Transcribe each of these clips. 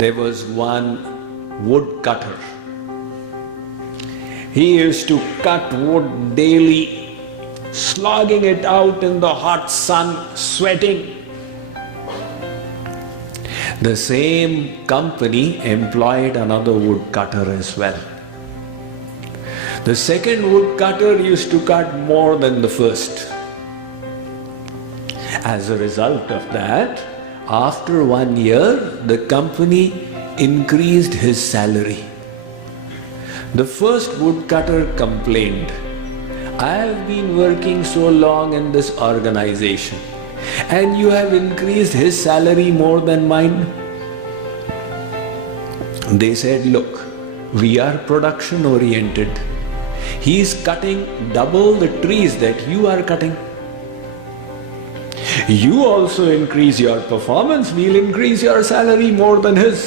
There was one woodcutter. He used to cut wood daily, slogging it out in the hot sun, sweating. The same company employed another woodcutter as well. The second woodcutter used to cut more than the first. As a result of that, after 1 year, the company increased his salary. The first woodcutter complained, "I have been working so long in this organization, and you have increased his salary more than mine." They said, "Look, we are production oriented. He is cutting double the trees that you are cutting. You also increase your performance, we'll increase your salary more than his."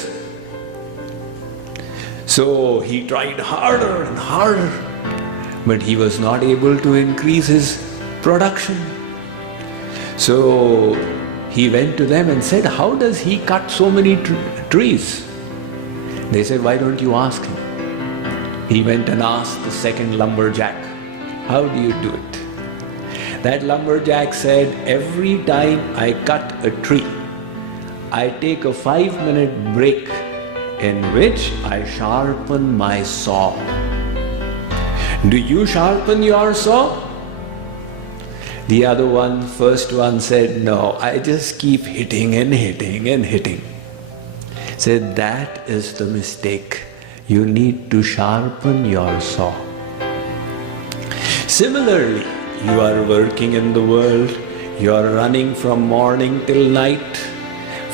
So he tried harder and harder, but he was not able to increase his production. So he went to them and said, "How does he cut so many trees?" They said, "Why don't you ask him?" He went and asked the second lumberjack, "How do you do it?" That lumberjack said, "Every time I cut a tree, I take a 5-minute break in which I sharpen my saw." "Do you sharpen your saw?" The first one said, "No, I just keep hitting and hitting and hitting." Said, "That is the mistake. You need to sharpen your saw." Similarly, you are working in the world, you are running from morning till night,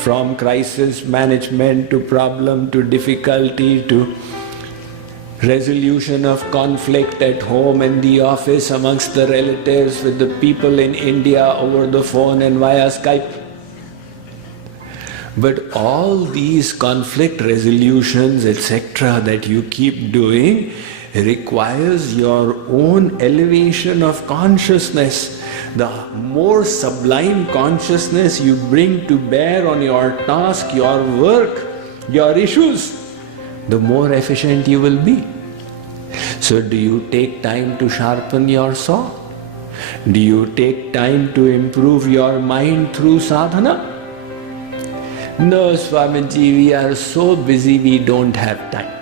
from crisis management to problem to difficulty to resolution of conflict at home and the office, amongst the relatives, with the people in India, over the phone and via Skype. But all these conflict resolutions, etc., that you keep doing requires your own elevation of consciousness. The more sublime consciousness you bring to bear on your task, your work, your issues, the more efficient you will be. So do you take time to sharpen your saw? Do you take time to improve your mind through sadhana? "No, Swamiji, we are so busy, we don't have time."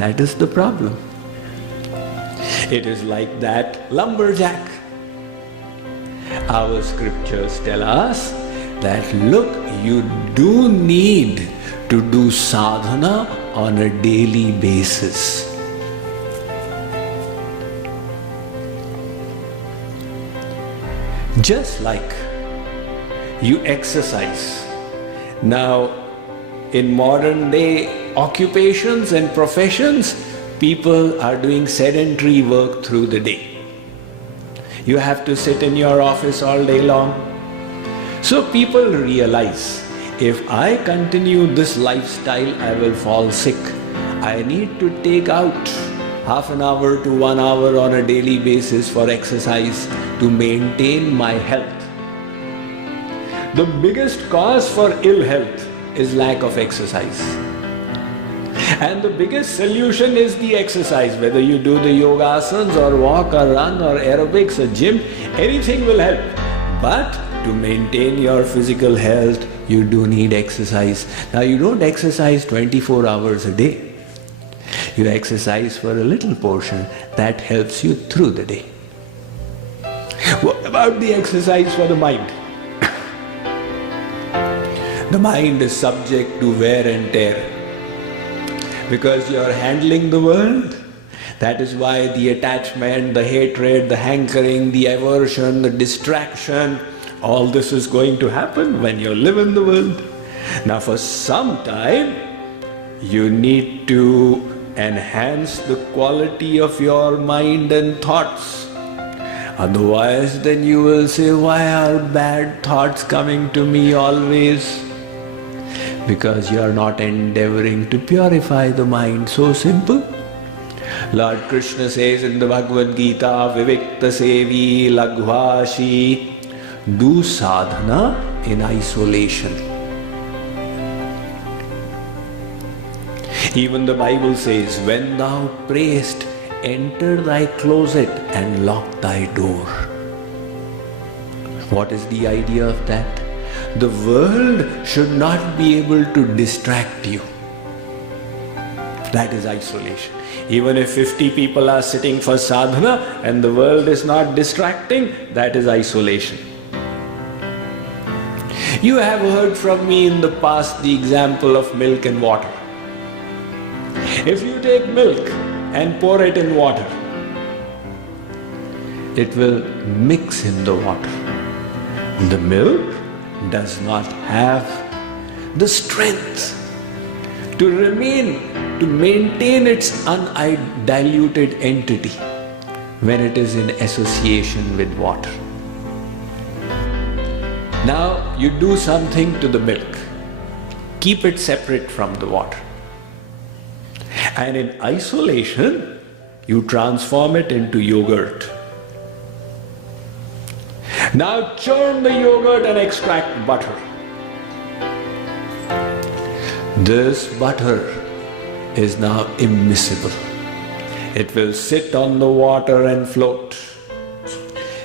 That is the problem. It is like that lumberjack. Our scriptures tell us that, look, you do need to do sadhana on a daily basis. Just like you exercise. Now, in modern day occupations and professions, people are doing sedentary work through the day. You have to sit in your office all day long. So people realize, if I continue this lifestyle, I will fall sick. I need to take out half an hour to 1 hour on a daily basis for exercise to maintain my health. The biggest cause for ill health is lack of exercise. And the biggest solution is the exercise. Whether you do the yoga asanas or walk or run or aerobics or gym, anything will help. But to maintain your physical health, you do need exercise. Now, you don't exercise 24 hours a day. You exercise for a little portion that helps you through the day. What about the exercise for the mind? The mind is subject to wear and tear because you are handling the world. That is why the attachment, the hatred, the hankering, the aversion, the distraction, all this is going to happen when you live in the world. Now, for some time, you need to enhance the quality of your mind and thoughts. Otherwise, then you will say, "Why are bad thoughts coming to me always?" Because you are not endeavoring to purify the mind. So simple. Lord Krishna says in the Bhagavad Gita, "Vivikta sevi laghvashi," do sadhana in isolation. Even the Bible says, when thou prayest, enter thy closet and lock thy door. What is the idea of that? The world should not be able to distract you. That is isolation. Even if 50 people are sitting for sadhana and the world is not distracting, that is isolation. You have heard from me in the past the example of milk and water. If you take milk and pour it in water, it will mix in the water. The milk does not have the strength to maintain its undiluted entity when it is in association with water. Now you do something to the milk. Keep it separate from the water. And in isolation, you transform it into yogurt. Now churn the yogurt and extract butter. This butter is now immiscible. It will sit on the water and float.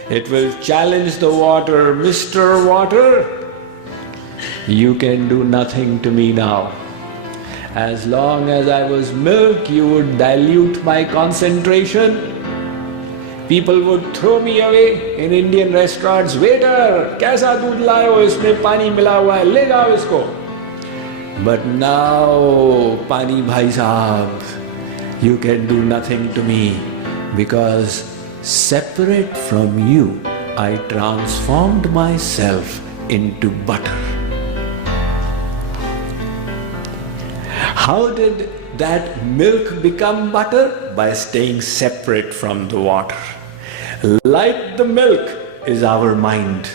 It will challenge the water, Mr. Water, you can do nothing to me now. As long as I was milk, you would dilute my concentration. People would throw me away in Indian restaurants. Waiter, kaisa doodh laaye ho? Isme pani mila hua hai, le jao isko. But now, pani bhai sahab, you can do nothing to me, because separate from you, I transformed myself into butter. How did that milk become butter? By staying separate from the water. Like the milk is our mind.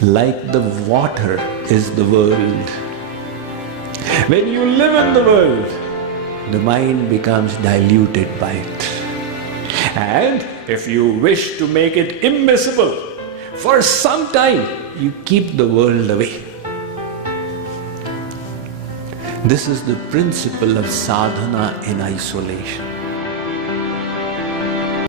Like the water is the world. When you live in the world, the mind becomes diluted by it. And if you wish to make it immiscible, for some time you keep the world away. This is the principle of sadhana in isolation.